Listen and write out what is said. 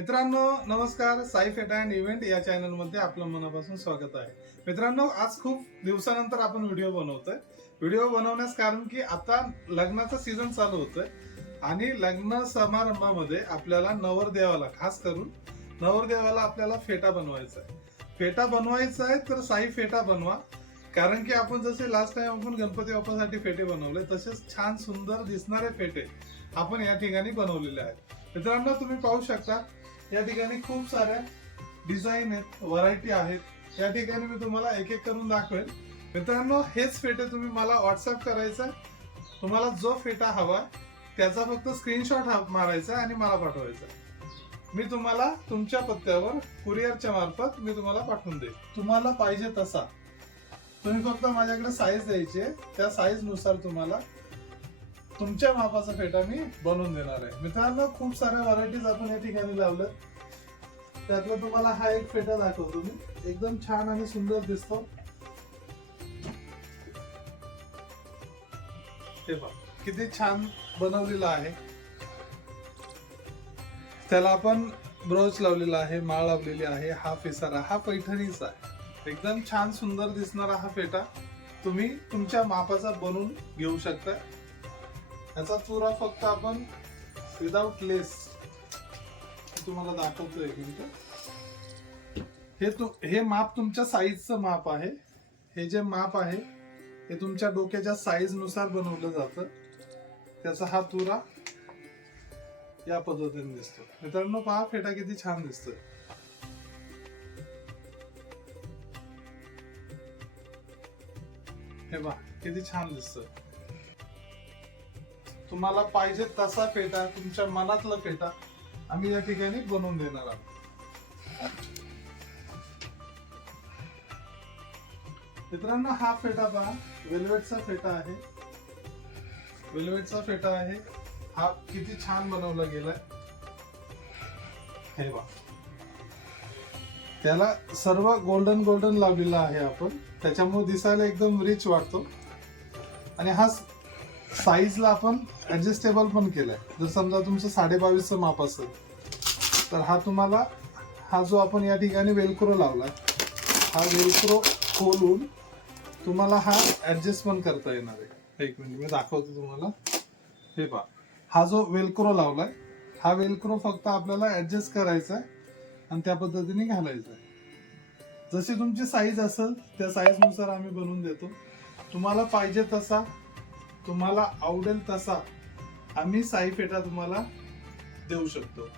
मित्रांनो नमस्कार. साई फेटा अँड इव्हेंट या चॅनलमध्ये आपलं मनापासून स्वागत आहे. मित्रांनो आज खूप दिवसानंतर आपण व्हिडिओ बनवतोय. व्हिडिओ बनवण्यास कारण की आता लग्नाचा सीझन चालू होतोय आणि लग्न समारंभामध्ये आपल्याला नवरदेवाला खास करून नवरदेवाला आपल्याला फेटा बनवायचा आहे. फेटा बनवायचा आहे तर साई फेटा बनवा. कारण की आपण जसे लास्ट टाइम आपण गणपती बाप्पासाठी फेटे बनवले तसेच छान सुंदर दिसणारे फेटे आपण या ठिकाणी बनवलेले आहेत. मित्रांनो तुम्ही पाहू शकता या ठिकाणी खूप साऱ्या डिझाईन आहेत व्हरायटी आहेत. या ठिकाणी मी तुम्हाला एक एक करून दाखवेल. मित्रांनो हेच फेटे तुम्ही मला व्हॉट्सअप करायचा तुम्हाला जो फेटा हवा त्याचा फक्त स्क्रीनशॉट मारायचा आणि मला पाठवायचा मी तुम्हाला तुमच्या पत्त्यावर कुरिअरच्या मार्फत मी तुम्हाला पाठवून देईन तुम्हाला पाहिजे तसा. तुम्ही फक्त माझ्याकडे साईज द्यायची आहे. त्या साईजनुसार तुम्हाला तुमच्या मापाचा फेटा मी बनवून देणार आहे. मित्रांनो खूप साऱ्या व्हरायटीज आपण या ठिकाणी लावल्या त्यातला तुम्हाला हा एक फेटा दाखवतो मी. एकदम छान आणि सुंदर दिसतो. हे पहा किती छान बनवलेला आहे. त्याला आपण ब्रोच लावलेला आहे माळ लावलेली आहे हा फेसारा हा पैठणीचा आहे. एकदम छान सुंदर दिसणारा हा फेटा तुम्ही तुमच्या मापाचा बनवून घेऊ शकता. ह्याचा चुरा फक्त आपण विदाउट लेस तुम्हाला दाखवतो हे तु हे माप तुमच्या साईजचं माप आहे. हे जे माप आहे हे तुमच्या डोक्याच्या साईजनुसार बनवलं जातं. त्याचा हा तुरा या पद्धतीने दिसतो. मित्रांनो पहा फेटा किती छान दिसतोय. हे बा किती छान दिसतोय. तुम्हाला पाहिजे तसा फेटा तुमच्या मनातला फेटा आम्ही या ठिकाणी बनवून देणार आहोत. मित्रांनो हा फेटा पहा. वेल्वेटचा फेटा आहे. वेल्वेटचा फेटा आहे. हा किती छान बनवला गेलाय. हे बा त्याला सर्व गोल्डन गोल्डन लावलेला आहे आपण. त्याच्यामुळे दिसायला एकदम रिच वाटतो. आणि हा साईजला आपण ऍडजस्टेबल पण केलाय. जर समजा तुमचं साडेबावीसचं माप असेल तर हा तुम्हाला हा जो आपण या ठिकाणी वेलक्रो लावला हा वेलक्रो खोलून तुम्हाला हा ऍडजस्ट पण करता येणार आहे. एक मिनिट मी दाखवतो तुम्हाला. हे पहा. हा जो वेलक्रो लावलाय हा वेलक्रो फक्त आपल्याला ऍडजस्ट करायचा आहे आणि त्या पद्धतीने घालायचा आहे. जशी तुमची साईज असेल त्या साईजनुसार आम्ही बनवून देतो. तुम्हाला पाहिजे तसा तुम्हाला आवडेल तसा आम्ही साई फेटा तुम्हाला देऊ शकतो.